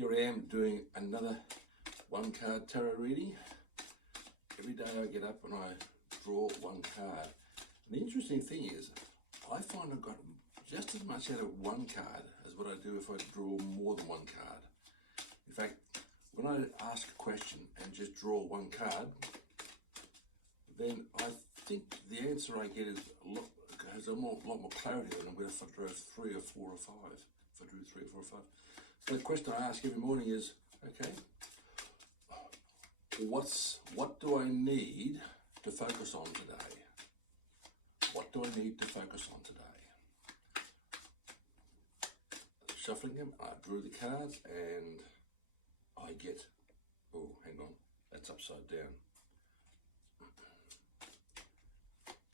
Here I am doing another one card tarot reading. Every day I get up and I draw one card. And the interesting thing is, I find I've got just as much out of one card as what I do if I draw more than one card. In fact, when I ask a question and just draw one card, then I think the answer I get has a lot more clarity than if I drew 3 or 4 or 5. If I drew 3 or 4 or 5. So the question I ask every morning is, okay, what do I need to focus on today? What do I need to focus on today? Shuffling them, I drew the cards and I get, oh, hang on, that's upside down.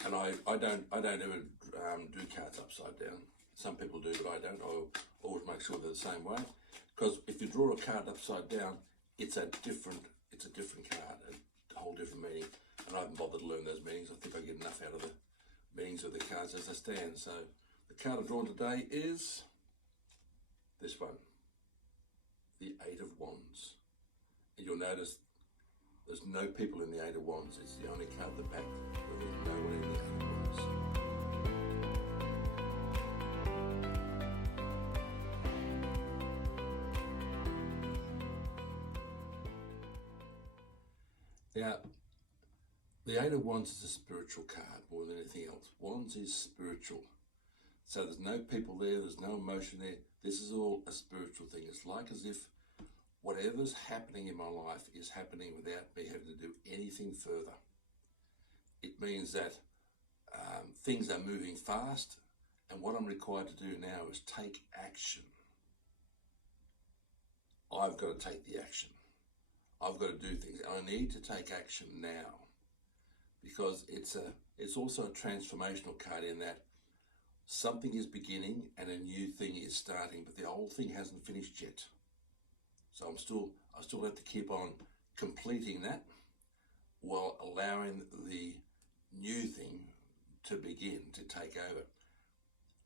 And I don't ever do cards upside down. Some people do, but I don't. I'll always make sure they're the same way. Because if you draw a card upside down, it's a different card, a whole different meaning. And I haven't bothered to learn those meanings. I think I get enough out of the meanings of the cards as they stand. So the card I've drawn today is this one, the Eight of Wands. And you'll notice there's no people in the Eight of Wands. It's the only card at the back where there's no one in the Eight of Wands. Now, the Eight of Wands is a spiritual card more than anything else. Wands is spiritual. So there's no people there, there's no emotion there. This is all a spiritual thing. It's like as if whatever's happening in my life is happening without me having to do anything further. It means that things are moving fast, and what I'm required to do now is take action. I've got to take the action. I've got to do things. I need to take action now, because it's also a transformational card in that something is beginning and a new thing is starting, but the old thing hasn't finished yet. So I still have to keep on completing that while allowing the new thing to begin, to take over.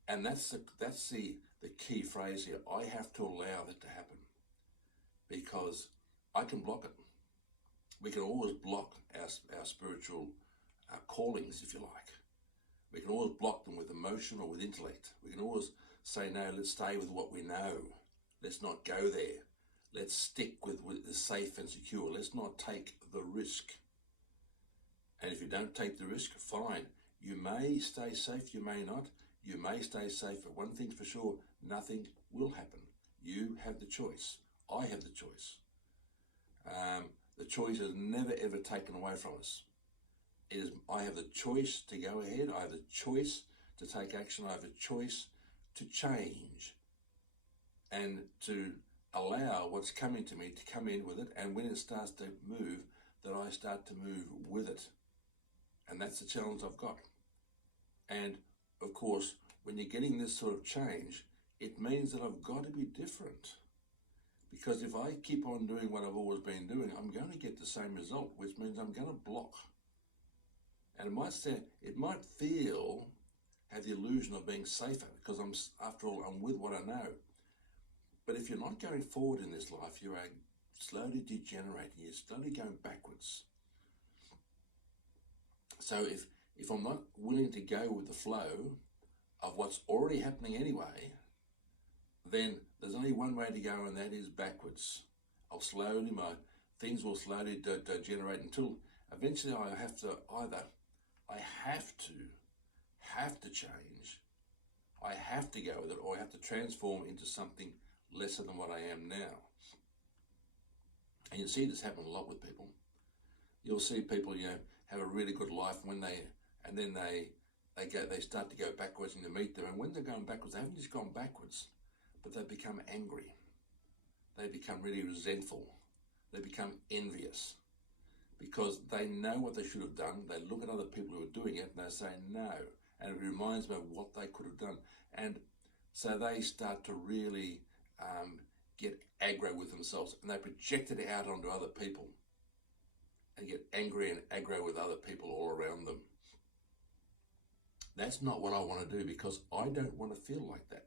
And that's the key phrase here. I have to allow that to happen, because I can block it. We can always block our spiritual callings, if you like. We can always block them with emotion or with intellect. We can always say, no, let's stay with what we know. Let's not go there. Let's stick with the safe and secure. Let's not take the risk. And if you don't take the risk, fine. You may stay safe, you may not. You may stay safe, but one thing's for sure, nothing will happen. You have the choice. I have the choice. The choice is never ever taken away from us. I have the choice to go ahead. I have the choice to take action. I have a choice to change and to allow what's coming to me to come in with it. And when it starts to move, that I start to move with it. And that's the challenge I've got. And of course, when you're getting this sort of change, it means that I've got to be different. Because if I keep on doing what I've always been doing, I'm going to get the same result, which means I'm going to block. And it might have the illusion of being safer, because after all, I'm with what I know. But if you're not going forward in this life, you are slowly degenerating. You're slowly going backwards. So if I'm not willing to go with the flow of what's already happening anyway, then there's only one way to go, and that is backwards. Things will slowly degenerate until eventually I have to change. I have to go with it, or I have to transform into something lesser than what I am now. And you see this happen a lot with people. You'll see people, have a really good life and then they start to go backwards, and you meet them, and when they're going backwards, they haven't just gone backwards, but they become angry. They become really resentful. They become envious, because they know what they should have done. They look at other people who are doing it and they say no, and it reminds them of what they could have done. And so they start to really get aggro with themselves, and they project it out onto other people and get angry and aggro with other people all around them. That's not what I want to do, because I don't want to feel like that.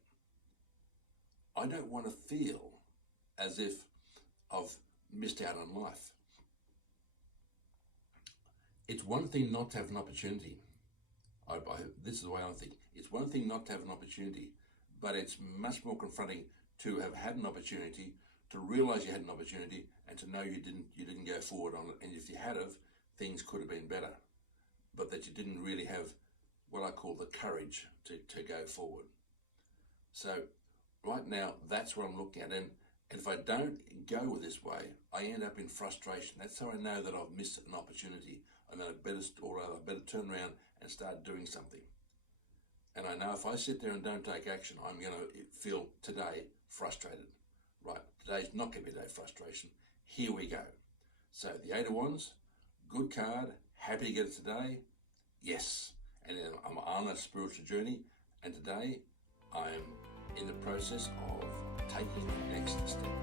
I don't want to feel as if I've missed out on life. It's one thing not to have an opportunity. This is the way I think. It's one thing not to have an opportunity, but it's much more confronting to have had an opportunity, to realise you had an opportunity, and to know you didn't go forward on it. And if you had have, things could have been better, but that you didn't really have what I call the courage to go forward. So right now, that's what I'm looking at. And if I don't go with this way, I end up in frustration. That's how I know that I've missed an opportunity, and that I better turn around and start doing something. And I know if I sit there and don't take action, I'm going to feel today frustrated. Right, today's not going to be a day of frustration. Here we go. So the Eight of Wands, good card, happy to get it today. Yes. And then I'm on a spiritual journey, and today I'm in the process of taking the next step.